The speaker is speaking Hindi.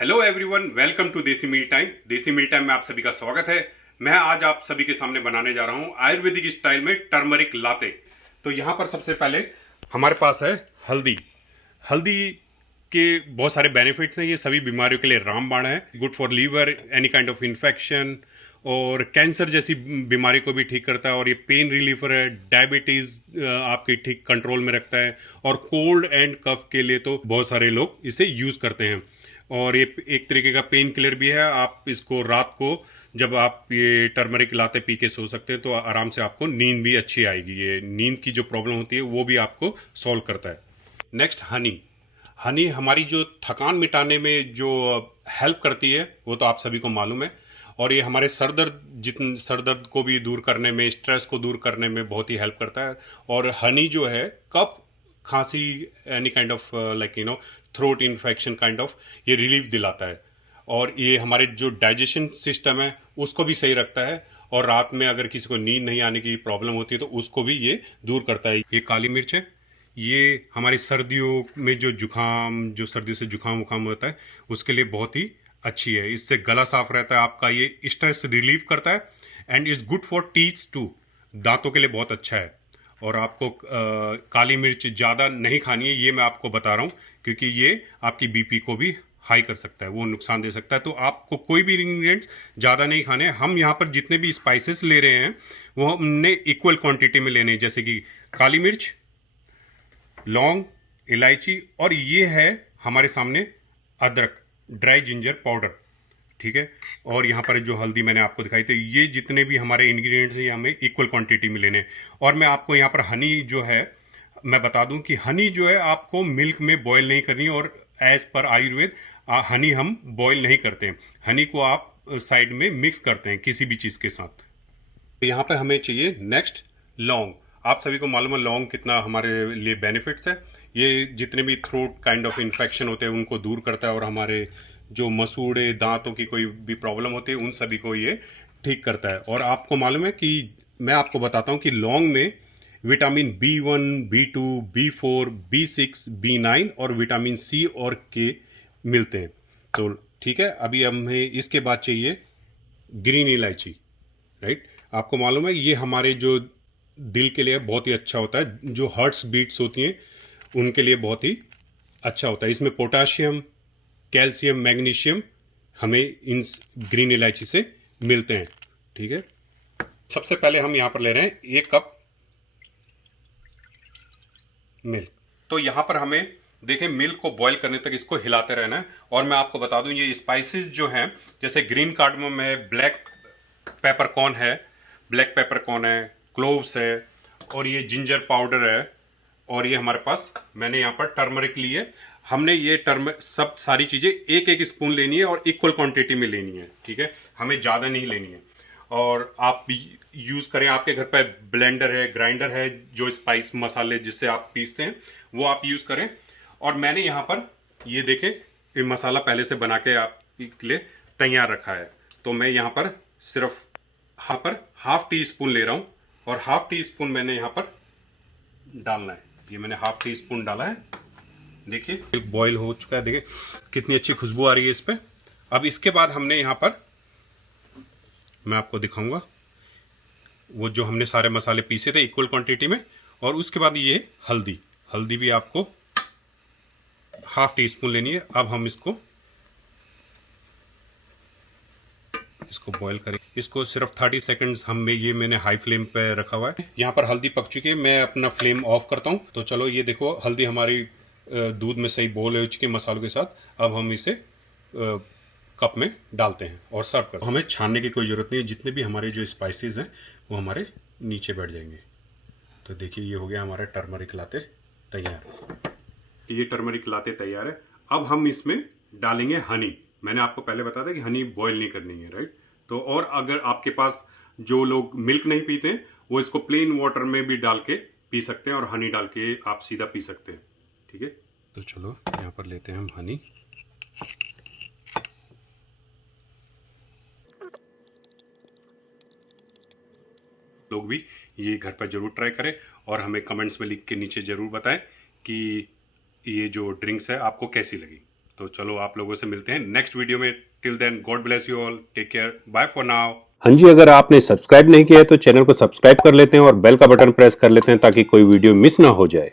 हेलो एवरीवन, वेलकम टू देसी मील टाइम। देसी मील टाइम में आप सभी का स्वागत है। मैं आज आप सभी के सामने बनाने जा रहा हूं आयुर्वेदिक स्टाइल में टर्मरिक लाते। तो यहां पर सबसे पहले हमारे पास है हल्दी। हल्दी के बहुत सारे बेनिफिट्स हैं। ये सभी बीमारियों के लिए रामबाण है। Good for liver, any kind of infection और कैंसर जैसी बीमारी को भी ठीक करता है। और ये पेन रिलीफर है, डायबिटीज़ आपकी ठीक कंट्रोल में रखता है। और कोल्ड एंड कफ के लिए तो बहुत सारे लोग इसे यूज़ करते हैं। और ये एक तरीके का पेन किलर भी है। आप इसको रात को जब आप ये टर्मरिक लाते पी के सो सकते हैं तो आराम से आपको नींद भी अच्छी आएगी। ये नींद की जो प्रॉब्लम होती है वो भी आपको सॉल्व करता है। नेक्स्ट हनी। हनी हमारी जो थकान मिटाने में जो हेल्प करती है वो तो आप सभी को मालूम है। और ये हमारे सर दर्द को भी दूर करने में, स्ट्रेस को दूर करने में बहुत ही हेल्प करता है। और हनी जो है कफ, खांसी, any kind of like throat infection kind of ये रिलीफ दिलाता है। और ये हमारे जो डाइजेशन सिस्टम है उसको भी सही रखता है। और रात में अगर किसी को नींद नहीं आने की प्रॉब्लम होती है तो उसको भी ये दूर करता है। ये काली मिर्च है। ये हमारी सर्दियों में जो सर्दियों से जुकाम वुकाम होता है उसके लिए बहुत ही अच्छी है। इससे गला साफ रहता है आपका। ये स्ट्रेस रिलीव करता है and is good for teeth too. दांतों के लिए बहुत अच्छा है। और आपको काली मिर्च ज़्यादा नहीं खानी है, ये मैं आपको बता रहा हूँ, क्योंकि ये आपकी बीपी को भी हाई कर सकता है, वो नुकसान दे सकता है। तो आपको कोई भी इंग्रेडिएंट्स ज़्यादा नहीं खाने हैं। हम यहाँ पर जितने भी स्पाइसेस ले रहे हैं वो हमने इक्वल क्वांटिटी में लेने हैं, जैसे कि काली मिर्च, लौंग, इलायची, और ये है हमारे सामने अदरक, ड्राई जिंजर पाउडर। ठीक है। और यहाँ पर जो हल्दी मैंने आपको दिखाई थी, ये जितने भी हमारे इंग्रेडिएंट्स हैं ये हमें इक्वल क्वांटिटी में लेने हैं। और मैं आपको यहाँ पर हनी जो है मैं बता दूं कि हनी जो है आपको मिल्क में बॉईल नहीं करनी है। और एज पर आयुर्वेद हनी हम बॉईल नहीं करते हैं। हनी को आप साइड में मिक्स करते हैं किसी भी चीज़ के साथ। तो यहाँ पर हमें चाहिए नेक्स्ट लौंग। आप सभी को मालूम है लौंग कितना हमारे लिए बेनिफिट्स है। ये जितने भी थ्रोट काइंड ऑफ इन्फेक्शन होते हैं उनको दूर करता है। और हमारे जो मसूड़े, दांतों की कोई भी प्रॉब्लम होती है उन सभी को ये ठीक करता है। और आपको मालूम है कि मैं आपको बताता हूँ कि लौंग में vitamin B1, B2, B4, B6, B9 और विटामिन C और K मिलते हैं। तो ठीक है। अभी हमें इसके बाद चाहिए ग्रीन इलायची। राइट। आपको मालूम है ये हमारे जो दिल के लिए बहुत ही अच्छा होता है। जो हार्ट्स बीट्स होती हैं उनके लिए बहुत ही अच्छा होता है। इसमें पोटाशियम, कैल्शियम, मैग्नीशियम हमें इन ग्रीन इलायची से मिलते हैं। ठीक है। सबसे पहले हम यहाँ पर ले रहे हैं 1 कप मिल्क। तो यहाँ पर हमें देखें मिल्क को बॉईल करने तक इसको हिलाते रहना है। और मैं आपको बता दूं ये स्पाइसेस जो हैं, जैसे ग्रीन कार्डमम है, ब्लैक पेपरकॉर्न है, क्लोव्स है, और ये जिंजर पाउडर है। और ये हमारे पास मैंने यहाँ पर टर्मरिक ली है। हमने ये सब सारी चीज़ें एक एक स्पून लेनी है और इक्वल क्वांटिटी में लेनी है। ठीक है। हमें ज़्यादा नहीं लेनी है। और आप यूज़ करें, आपके घर पर ब्लेंडर है, ग्राइंडर है, जो स्पाइस मसाले जिससे आप पीसते हैं वो आप यूज़ करें। और मैंने यहाँ पर ये देखें ये मसाला पहले से बना के आपके लिए तैयार रखा है। तो मैं यहाँ पर सिर्फ हाफ टी स्पून ले रहा हूँ। और हाफ टी स्पून मैंने यहाँ पर डालना है। ये मैंने हाफ टी स्पून डाला है। देखिए बॉईल हो चुका है। देखिए कितनी अच्छी खुशबू आ रही है इस पर। अब इसके बाद हमने यहाँ पर, मैं आपको दिखाऊंगा, वो जो हमने सारे मसाले पीसे थे इक्वल क्वांटिटी में। और उसके बाद ये हल्दी भी आपको हाफ टी स्पून लेनी है। अब हम इसको बॉईल करें। इसको सिर्फ 30 सेकंड्स ये मैंने हाई फ्लेम पे रखा हुआ है। यहाँ पर हल्दी पक चुकी है। मैं अपना फ्लेम ऑफ करता हूँ। तो चलो ये देखो हल्दी हमारी दूध में सही बॉईल हो चुकी है मसालों के साथ। अब हम इसे कप में डालते हैं और सर्व करते हैं। हमें छानने की कोई ज़रूरत नहीं है। जितने भी हमारे जो स्पाइसेस हैं वो हमारे नीचे बैठ जाएंगे। तो देखिए ये हो गया हमारा टर्मरिक लाते तैयार। ये टर्मरिक लाते तैयार है। अब हम इसमें डालेंगे हनी। मैंने आपको पहले बताया था कि हनी बॉईल नहीं करनी है। राइट। तो और अगर आपके पास जो लोग मिल्क नहीं पीते हैं वो इसको प्लेन वाटर में भी डाल के पी सकते हैं और हनी डाल के आप सीधा पी सकते हैं। ठीक है। तो चलो यहाँ पर लेते हैं हम हनी। लोग भी ये घर पर ज़रूर ट्राई करें और हमें कमेंट्स में लिख के नीचे ज़रूर बताएं कि ये जो ड्रिंक्स है आपको कैसी लगी। तो चलो आप लोगों से मिलते हैं नेक्स्ट वीडियो में। Till then God bless you all, take care, bye for now. हाँ जी, अगर आपने सब्सक्राइब नहीं किया है तो चैनल को सब्सक्राइब कर लेते हैं और बेल का बटन प्रेस कर लेते हैं ताकि कोई वीडियो मिस ना हो जाए।